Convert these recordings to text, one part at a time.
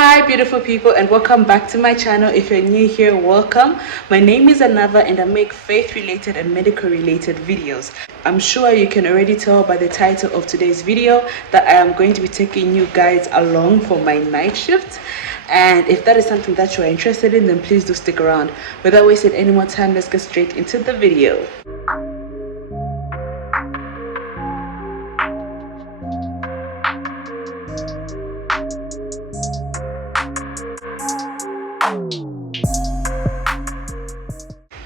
Hi beautiful people, and welcome back to my channel. If you're new here, welcome. My name is Anava and I make faith related and medical related videos. I'm sure you can already tell by the title of today's video that I am going to be taking you guys along for my night shift. And if that is something that you are interested in, then please do stick around. Without wasting any more time, let's get straight into the video.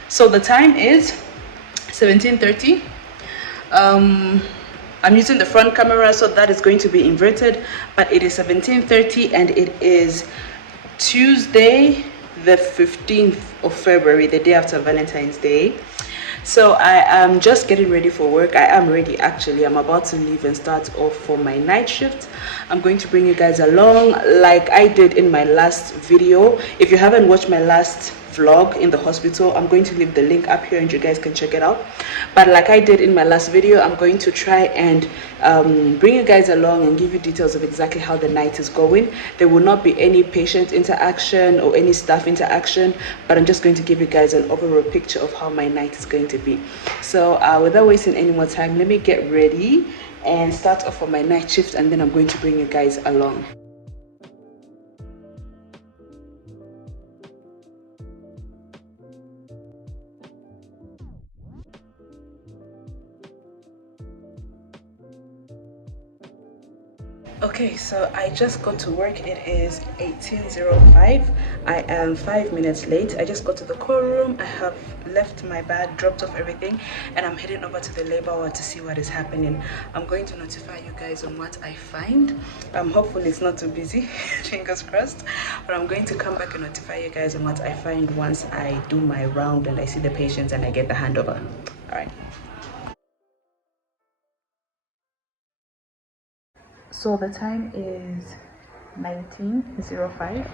So the time is 17:30. I'm using the front camera, so that is going to be inverted, but it is 17:30 and it is Tuesday the 15th of February, the day after Valentine's Day. So I am just getting ready for work. I am ready actually. I'm about to leave and start off for my night shift. I'm going to bring you guys along like I did in my last video. If you haven't watched my last vlog in the hospital, I'm going to leave the link up here and you guys can check it out. But like I did in my last video, I'm going to try and bring you guys along and give you details of exactly how the night is going. There will not be any patient interaction or any staff interaction, but I'm just going to give you guys an overall picture of how my night is going to be. So without wasting any more time, let me get ready and start off on my night shift, and then I'm going to bring you guys along. Okay, so I just got to work. It is 18:05. I am 5 minutes late. I just got to the call room. I have left my bag, dropped off everything, and I'm heading over to the labor ward to see what is happening. I'm going to notify you guys on what I find. Hopefully it's not too busy, fingers crossed, but I'm going to come back and notify you guys on what I find once I do my round and I see the patients and I get the handover. All right. So the time is 19:05.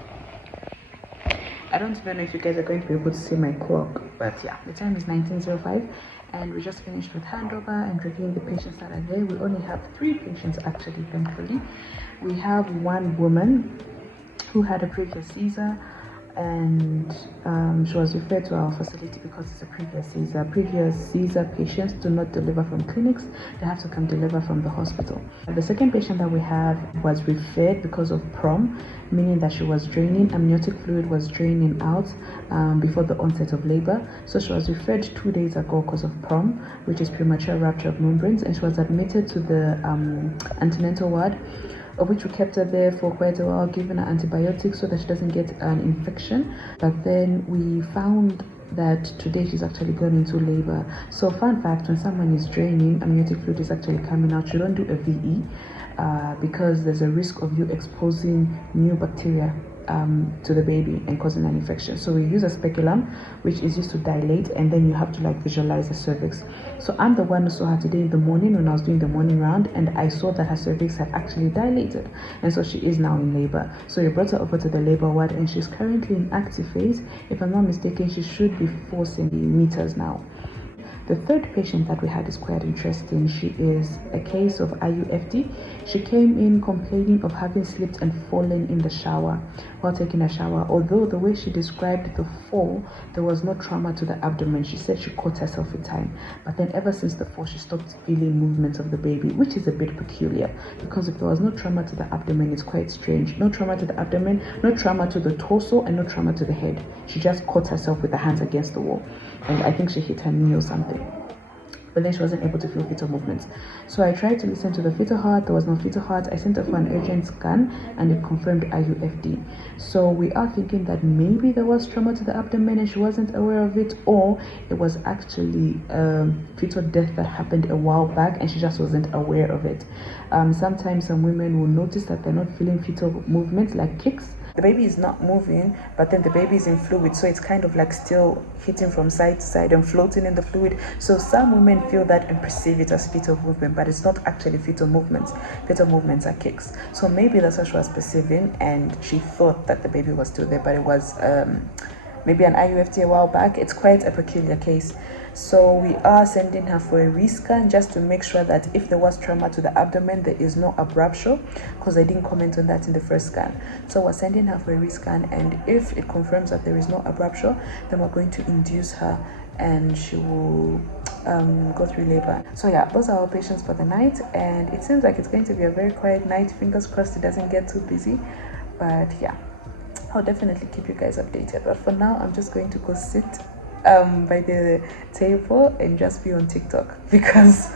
I don't even know if you guys are going to be able to see my clock, but yeah, the time is 19:05 and we just finished with handover and reviewing the patients that are there. We only have 3 patients actually, thankfully. We have one woman who had a previous Caesar, and she was referred to our facility because it's a previous Caesar. Previous Caesar patients do not deliver from clinics, they have to come deliver from the hospital. The second patient that we have was referred because of PROM, meaning that she was draining, amniotic fluid was draining out before the onset of labor. So she was referred 2 days ago because of PROM, which is premature rupture of membranes, and she was admitted to the antenatal ward, of which we kept her there for quite a while, giving her antibiotics so that she doesn't get an infection. But then we found that today she's actually gone into labor. So fun fact, when someone is draining, amniotic fluid is actually coming out, you don't do a VE because there's a risk of you exposing new bacteria to the baby and causing an infection. So we use a speculum, which is used to dilate, and then you have to like visualize the cervix. So I'm the one who saw her today in the morning when I was doing the morning round, and I saw that her cervix had actually dilated, and so she is now in labor. So we brought her over to the labor ward, and she's currently in active phase. If I'm not mistaken, she should be 4 centimeters now. The third patient that we had is quite interesting. She is a case of IUFD. She came in complaining of having slipped and fallen in the shower while taking a shower. Although the way she described the fall, there was no trauma to the abdomen. She said she caught herself in time. But then ever since the fall, she stopped feeling movements of the baby, which is a bit peculiar because if there was no trauma to the abdomen, it's quite strange. No trauma to the abdomen, no trauma to the torso, and no trauma to the head. She just caught herself with her hands against the wall. And I think she hit her knee or something. But then she wasn't able to feel fetal movements. So I tried to listen to the fetal heart. There was no fetal heart. I sent her for an urgent scan and it confirmed IUFD. So we are thinking that maybe there was trauma to the abdomen and she wasn't aware of it, or it was actually fetal death that happened a while back and she just wasn't aware of it. Sometimes some women will notice that they're not feeling fetal movements like kicks. The baby is not moving, but then the baby is in fluid, so it's kind of like still hitting from side to side and floating in the fluid. So some women feel that and perceive it as fetal movement, but it's not actually fetal movements. Fetal movements are kicks. So maybe that's what she was perceiving, and she thought that the baby was still there, but it was maybe an IUFT a while back. It's quite a peculiar case. So we are sending her for a rescan just to make sure that if there was trauma to the abdomen, there is no abruption, because I didn't comment on that in the first scan. So we're sending her for a rescan, and if it confirms that there is no abruption, then we're going to induce her and she will go through labor. So yeah, those are our patients for the night, and it seems like it's going to be a very quiet night. Fingers crossed it doesn't get too busy, but yeah, I'll definitely keep you guys updated. But for now, I'm just going to go sit by the table and just be on TikTok because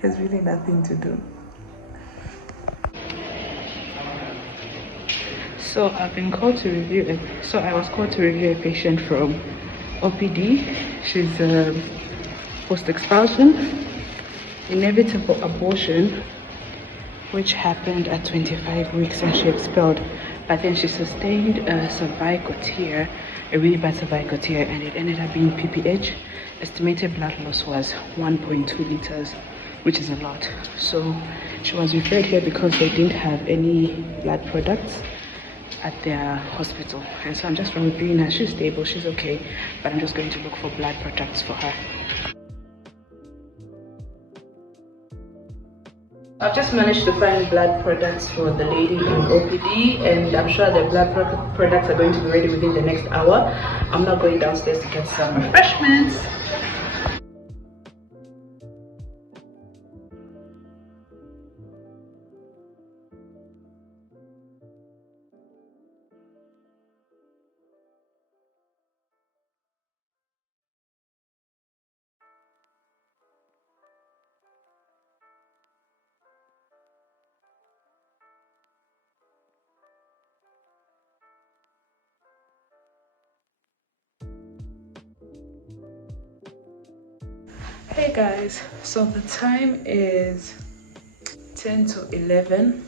there's really nothing to do. So I've been called to review it. So I was called to review a patient from OPD. She's post-expulsion, inevitable abortion, which happened at 25 weeks and she expelled. But then she sustained a cervical tear, a really bad cervical tear, and it ended up being PPH. Estimated blood loss was 1.2 liters, which is a lot. So she was referred here because they didn't have any blood products at their hospital. And so I'm just reviewing her. She's stable, she's okay, but I'm just going to look for blood products for her. I've just managed to find blood products for the lady in OPD, and I'm sure the blood products are going to be ready within the next hour. I'm not going downstairs to get some refreshments. Hey guys, so the time is 10 to 11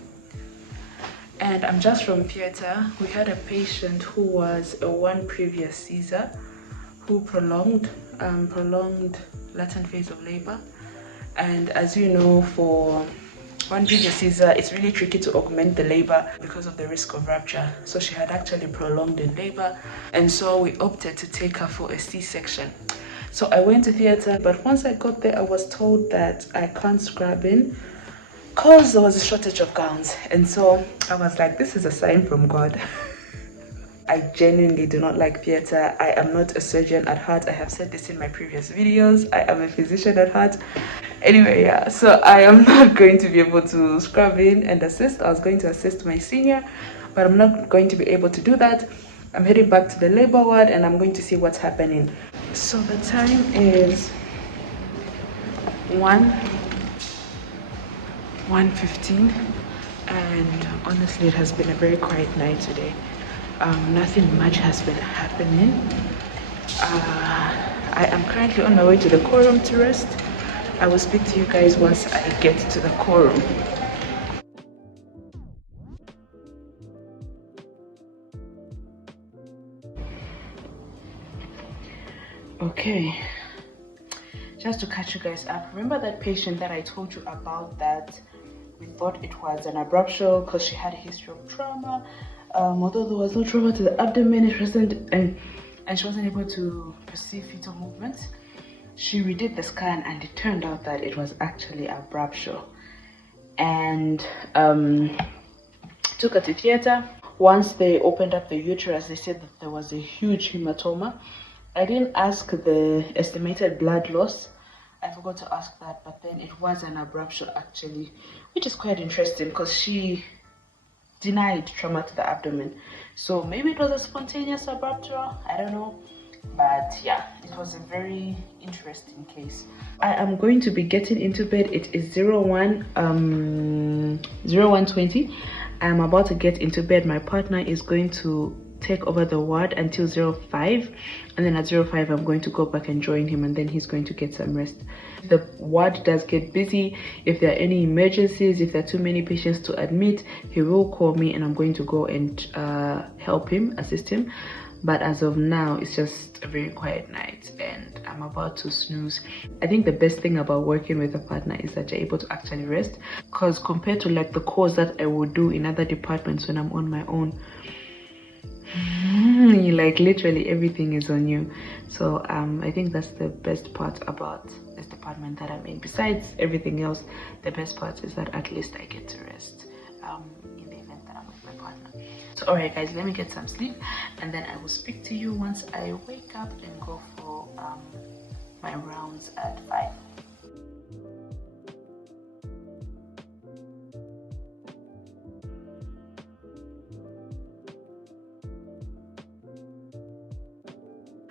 and I'm just from theater. We had a patient who was a one previous Caesar who prolonged latent phase of labor, and as you know, for one previous Caesar it's really tricky to augment the labor because of the risk of rupture. So she had actually prolonged in labor, and so we opted to take her for a C-section. So I went to theater, but once I got there, I was told that I can't scrub in because there was a shortage of gowns. And so I was like, this is a sign from God. I genuinely do not like theater. I am not a surgeon at heart. I have said this in my previous videos. I am a physician at heart. Anyway, yeah, so I am not going to be able to scrub in and assist. I was going to assist my senior, but I'm not going to be able to do that. I'm heading back to the labor ward and I'm going to see what's happening. So the time is 1:15, and honestly it has been a very quiet night today. Nothing much has been happening. I am currently on my way to the quorum to rest. I will speak to you guys once I get to the quorum. Okay, just to catch you guys up, remember that patient that I told you about that we thought it was an abruption because she had a history of trauma? Although there was no trauma to the abdomen, it wasn't, and she wasn't able to perceive fetal movements. She redid the scan and it turned out that it was actually abruption, and took her to theater. Once they opened up the uterus, they said that there was a huge hematoma. I didn't ask the estimated blood loss. I forgot to ask that, but then it was an abruption actually, which is quite interesting because she denied trauma to the abdomen. So maybe it was a spontaneous abruption, I don't know. But yeah, it was a very interesting case. I am going to be getting into bed. It is 01:20. I'm about to get into bed. My partner is going to take over the ward until 05, and then at 05 I'm going to go back and join him, and then he's going to get some rest. The ward does get busy. If there are any emergencies, if there are too many patients to admit, he will call me and I'm going to go and help him, assist him. But as of now, it's just a very quiet night and I'm about to snooze. I think the best thing about working with a partner is that you're able to actually rest, because compared to like the course that I would do in other departments when I'm on my own, like literally everything is on you. So I think that's the best part about this department that I'm in. Besides everything else, the best part is that at least I get to rest in the event that I'm with my partner. So alright guys, let me get some sleep, and then I will speak to you once I wake up and go for my rounds at 5.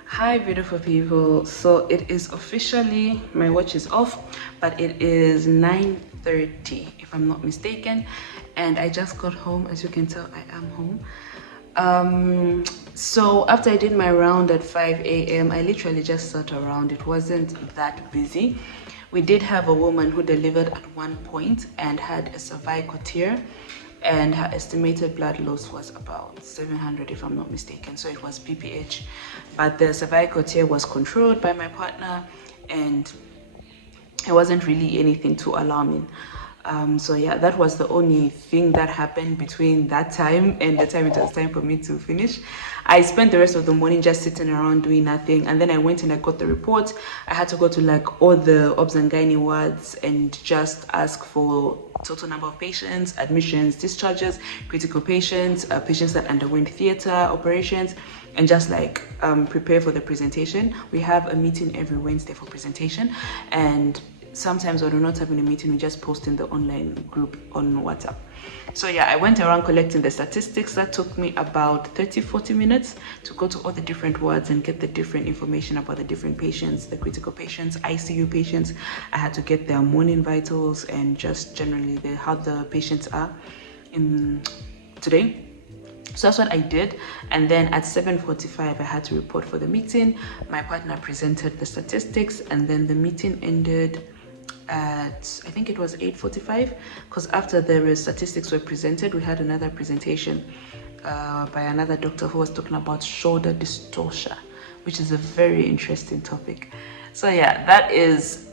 Hi beautiful people, so it is officially, my watch is off, but it is 9:30 if I'm not mistaken, and I just got home. As you can tell, I am home. So after I did my round at 5 a.m. I literally just sat around. It wasn't that busy. We did have a woman who delivered at one point and had a cervical tear, and her estimated blood loss was about 700 if I'm not mistaken, so it was PPH, but the cervical tear was controlled by my partner and it wasn't really anything too alarming. So yeah, that was the only thing that happened between that time and the time it was time for me to finish. I spent the rest of the morning just sitting around doing nothing, and then I went and I got the report. I had to go to like all the obs and gynae wards and just ask for total number of patients, admissions, discharges, critical patients, patients that underwent theater operations, and just like prepare for the presentation. We have a meeting every Wednesday for presentation, and sometimes when we're not having a meeting, we just post in the online group on WhatsApp. So yeah, I went around collecting the statistics. That took me about 30-40 minutes to go to all the different wards and get the different information about the different patients, the critical patients, ICU patients. I had to get their morning vitals and just generally how the patients are in today. So that's what I did, and then at 7:45 I had to report for the meeting. My partner presented the statistics, and then the meeting ended at, I think it was 8:45, because after the statistics were presented, we had another presentation by another doctor who was talking about shoulder dystocia, which is a very interesting topic. So yeah, that is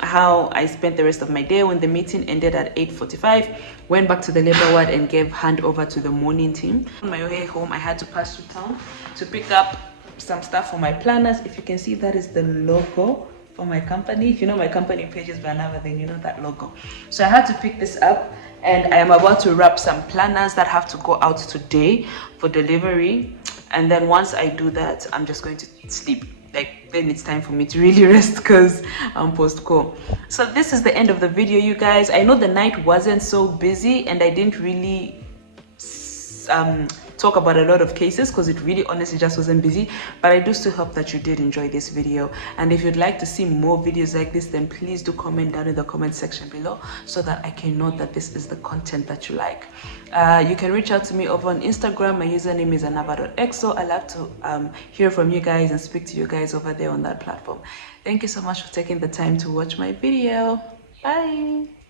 how I spent the rest of my day. When the meeting ended at 8:45, went back to the labor ward and gave handover to the morning team. On my way home, I had to pass through town to pick up some stuff for my planners. If you can see, that is the logo for my company. If you know my company pages by another, then you know that logo. So I had to pick this up, and I am about to wrap some planners that have to go out today for delivery. And then once I do that, I'm just going to sleep. Like, then it's time for me to really rest because I'm post-co. So this is the end of the video, you guys. I know the night wasn't so busy and I didn't really talk about a lot of cases because it really honestly just wasn't busy, but I do still hope that you did enjoy this video. And if you'd like to see more videos like this, then please do comment down in the comment section below so that I can know that this is the content that you like. You can reach out to me over on Instagram. My username is anava.exo. I love to hear from you guys and speak to you guys over there on that platform. Thank you so much for taking the time to watch my video. Bye.